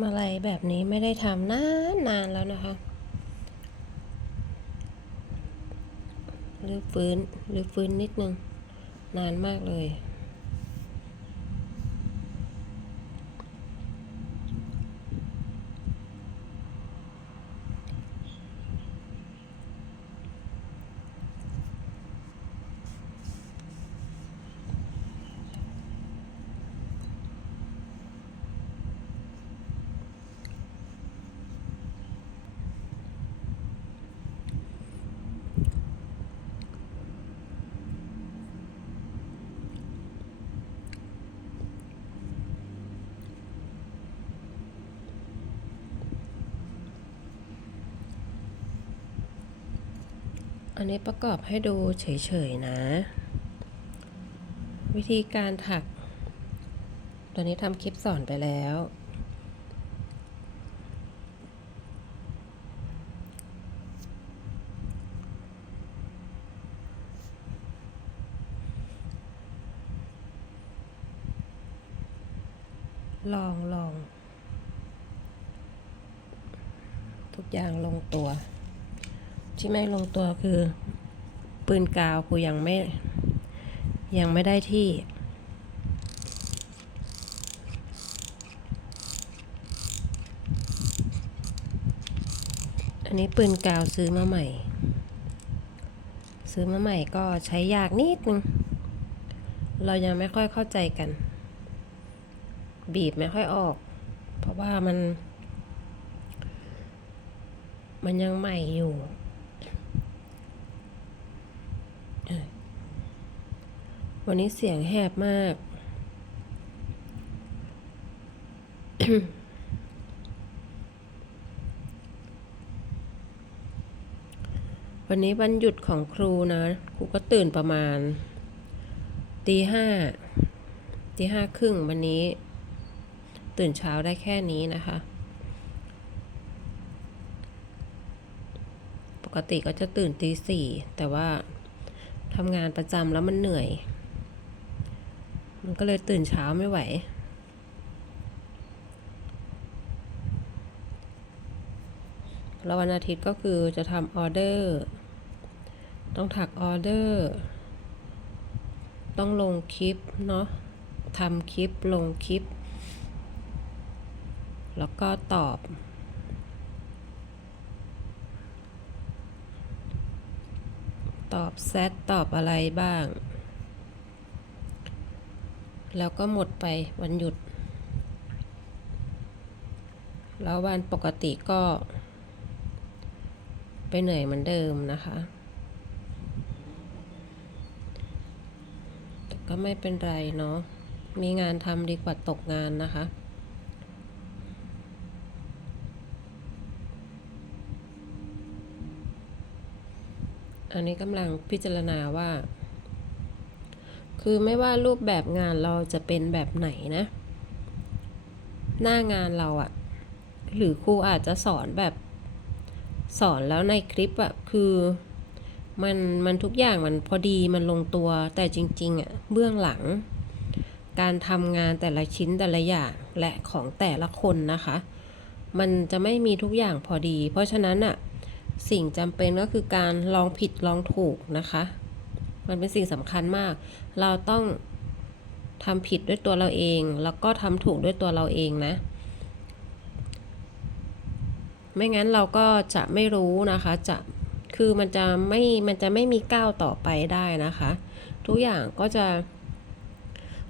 มาลัยแบบนี้ไม่ได้ทำนานนานแล้วนะคะหรือฟื้นหรือฟื้นนิดนึง นานมากเลย อันนี้ประกอบให้ดูเฉยๆนะ วิธีการถักตอนนี้ทำคลิปสอนไปแล้ว ลองลอง ทุกอย่างลงตัว ที่ไม่ลงตัวคือ ปืนกาวกูยังไม่ ยังไม่ได้ที่ อันนี้ปืนกาวซื้อมาใหม่ ซื้อมาใหม่ก็ใช้ยากนิดนึง เรายังไม่ค่อยเข้าใจกัน บีบไม่ค่อยออก เพราะว่ามันมันยังใหม่อยู่ วันนี้เสียงแหบมาก วันนี้วันหยุดของครูนะ ครูก็ตื่นประมาณตีห้าตีห้าครึ่งวันนี้ ตื่นเช้าได้แค่นี้นะคะ ปกติก็จะตื่นตีสี่แต่ว่าทำงานประจำแล้วมันเหนื่อย มันก็เลยตื่นเช้าไม่ไหว แล้ววันอาทิตย์ก็คือจะทำออเดอร์ ต้องถักออเดอร์ ต้องลงคลิปเนาะทำคลิปลงคลิป แล้วก็ตอบตอบแซดตอบอะไรบ้าง แล้วก็หมดไปวันหยุด แล้ววันปกติก็ ไปเหนื่อยเหมือนเดิมนะคะ แต่ก็ไม่เป็นไรเนาะ มีงานทำดีกว่าตกงานนะคะอันนี้กำลังพิจารณาว่า คือไม่ว่ารูปแบบงานเราจะเป็นแบบไหนนะ หน้างานเราอะหรือครูอาจจะสอนแบบสอนแล้วในคลิปอะคือมันมันทุกอย่างมันพอดีมันลงตัวแต่จริงๆอะเบื้องหลัง การทำงานแต่ละชิ้นแต่ละอย่างและของแต่ละคนนะคะ มันจะไม่มีทุกอย่างพอดี เพราะฉะนั้นอะสิ่งจำเป็นก็คือการลองผิดลองถูกนะคะ มันเป็นสิ่งสำคัญมาก เราต้องทำผิดด้วยตัวเราเอง แล้วก็ทำถูกด้วยตัวเราเองนะ ไม่งั้นเราก็จะไม่รู้นะคะ จะคือมันจะไม่ มันจะไม่มีก้าวต่อไปได้นะคะ ทุกอย่างก็จะ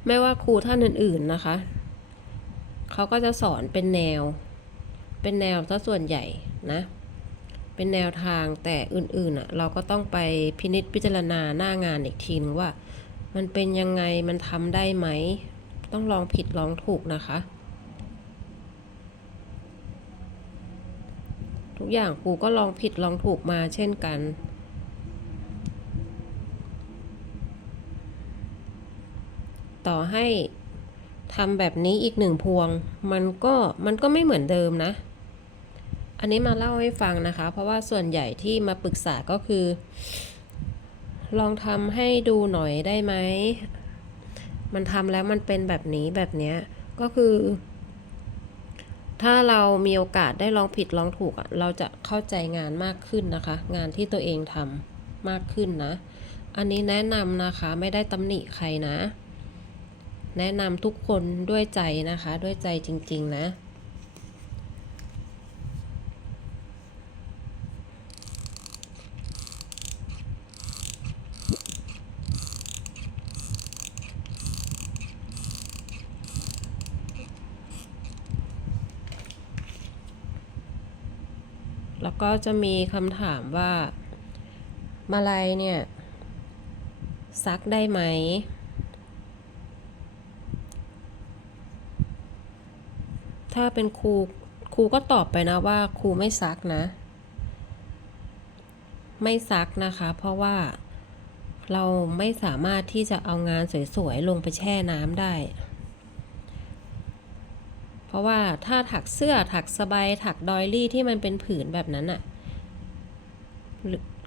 ไม่ว่าครูท่านอื่น ๆนะคะ เขาก็จะสอนเป็นแนว เป็นแนวซะส่วนใหญ่นะ เป็นแนวทางแต่อื่นๆอะเราก็ต้องไปพินิจพิจารณาหน้างานอีกทีนึงว่า มันเป็นยังไงมันทำได้ไหม ต้องลองผิดลองถูกนะคะ ทุกอย่างครูก็ลองผิดลองถูกมาเช่นกันต่อให้ทำแบบนี้อีกหนึ่งพวง มันก็มันก็ไม่เหมือนเดิมนะ อันนี้มาเล่าให้ฟังนะคะ เพราะว่าส่วนใหญ่ที่มาปรึกษาก็คือ ลองทำให้ดูหน่อยได้ไหม มันทำแล้วมันเป็นแบบนี้แบบเนี้ยก็คือ ถ้าเรามีโอกาสได้ลองผิดลองถูกอะเราจะเข้าใจงานมากขึ้นนะคะ งานที่ตัวเองทำมากขึ้นนะ อันนี้แนะนำนะคะไม่ได้ตำหนิใครนะ แนะนำทุกคนด้วยใจนะคะ ด้วยใจจริง ๆ นะ ก็จะมีคำถามว่า มาลัยเนี่ย ซักได้ไหม ถ้าเป็นครูครูก็ตอบไปนะว่าครูไม่ซักนะ ไม่ซักนะคะ เพราะว่าเราไม่สามารถที่จะเอางานสวยๆลงไปแช่น้ำได้ เพราะว่าถ้าถักเสื้อถักสบายถักดอยลี่ที่มันเป็นผืนแบบนั้นอะ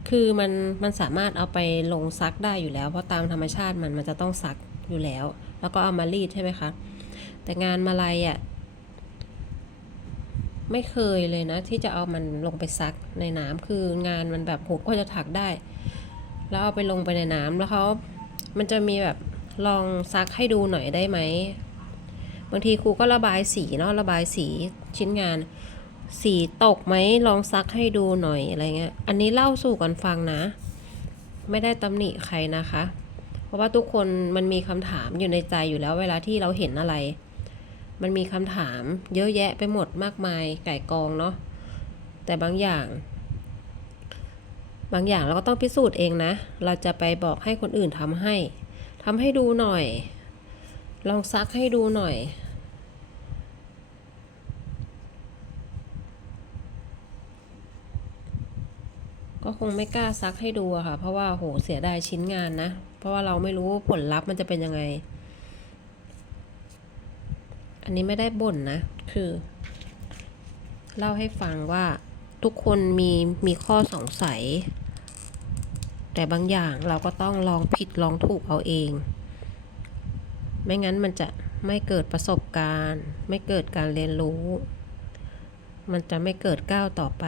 คือมันมันสามารถเอาไปลงซักได้อยู่แล้ว เพราะตามธรรมชาติมันมันจะต้องซักอยู่แล้ว แล้วก็เอามารีดใช่ไหมคะ แต่งานมาลัยอะไม่เคยเลยนะ ที่จะเอามันลงไปซักในน้ำคืองานมันแบบโหก็จะถักได้ แล้วเอาไปลงไปในน้ำแล้วเขามันจะมีแบบลองซักให้ดูหน่อยได้ไหม บางทีครูก็ระบายสีเนาะระบายสีชิ้นงาน สีตกไหมลองซักให้ดูหน่อยอะไรเงี้ยอันนี้เล่าสู่กันฟังนะ ไม่ได้ตำหนิใครนะคะ เพราะว่าทุกคนมันมีคำถามอยู่ในใจอยู่แล้ว เวลาที่เราเห็นอะไร มันมีคำถามเยอะแยะไปหมดมากมายไก่กองเนาะแต่บางอย่าง บางอย่างเราก็ต้องพิสูจน์เองนะ เราจะไปบอกให้คนอื่นทำให้ทำให้ดูหน่อย ลองซักให้ดูหน่อย ก็คงไม่กล้าซักให้ดูอะค่ะ เพราะว่าโหเสียดายชิ้นงานนะ เพราะว่าเราไม่รู้ผลลัพธ์มันจะเป็นยังไง อันนี้ไม่ได้บ่นนะ คือ เล่าให้ฟังว่าทุกคนมีมีข้อสงสัย แต่บางอย่างเราก็ต้องลองผิดลองถูกเอาเอง ไม่งั้นมันจะไม่เกิดประสบการณ์ ไม่เกิดการเรียนรู้ มันจะไม่เกิดก้าวต่อไป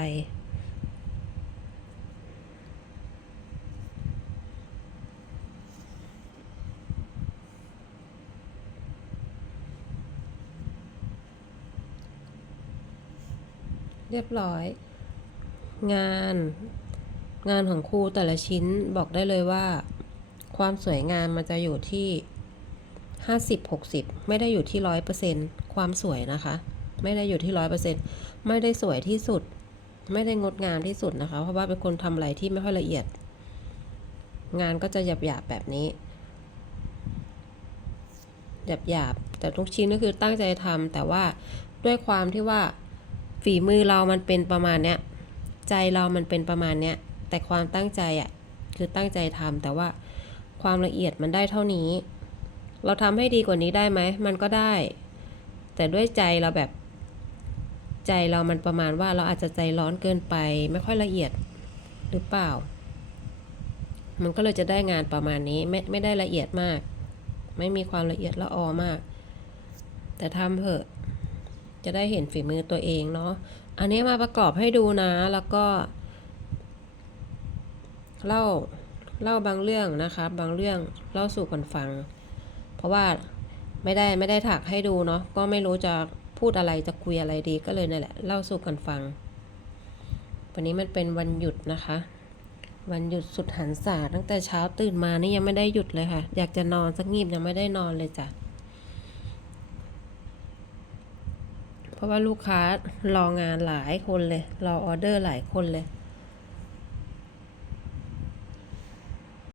เรียบร้อย งาน งานของครูแต่ละชิ้นบอกได้เลยว่า ความสวยงามมันจะอยู่ที่ ห้าสิบหกสิบไม่ได้อยู่ที่ร้อยเปอร์เซ็นความสวยนะคะ ไม่ได้อยู่ที่ร้อยเปอร์เซ็นไม่ได้สวยที่สุด ไม่ได้งดงามที่สุดนะคะ เพราะว่าเป็นคนทำอะไรที่ไม่ค่อยละเอียด งานก็จะหยาบหยาบๆแบบนี้หยาบหยาบๆแต่ทุกชิ้นก็คือตั้งใจทำแต่ว่าด้วยความที่ว่าฝีมือเรามันเป็นประมาณเนี้ยใจเรามันเป็นประมาณเนี้ยแต่ความตั้งใจอะ่ะคือตั้งใจทำแต่ว่าความละเอียดมันได้เท่านี้ เราทำให้ดีกว่านี้ได้ไหม มันก็ได้ แต่ด้วยใจเราแบบ ใจเรามันประมาณว่าเราอาจจะใจร้อนเกินไป ไม่ค่อยละเอียดหรือเปล่า มันก็เลยจะได้งานประมาณนี้ ไม่ไม่ได้ละเอียดมาก ไม่มีความละเอียดละออมาก แต่ทำเถอะ จะได้เห็นฝีมือตัวเองเนาะ อันนี้มาประกอบให้ดูนะ แล้วก็ เล่าเล่าบางเรื่องนะคะ บางเรื่องเล่าสู่กันฟัง เพราะว่าไม่ได้ไม่ได้ถักให้ดูเนาะก็ไม่รู้จะพูดอะไรจะคุยอะไรดีก็เลยนั่นแหละเล่าสู่กันฟัง วันนี้มันเป็นวันหยุดนะคะ วันหยุดสุดหันษาตั้งแต่เช้าตื่นมานี่ยังไม่ได้หยุดเลยค่ะ อยากจะนอนสักงีบยังไม่ได้นอนเลยจ้ะเพราะว่าลูกค้ารองานหลายคนเลย รอออเดอร์หลายคนเลย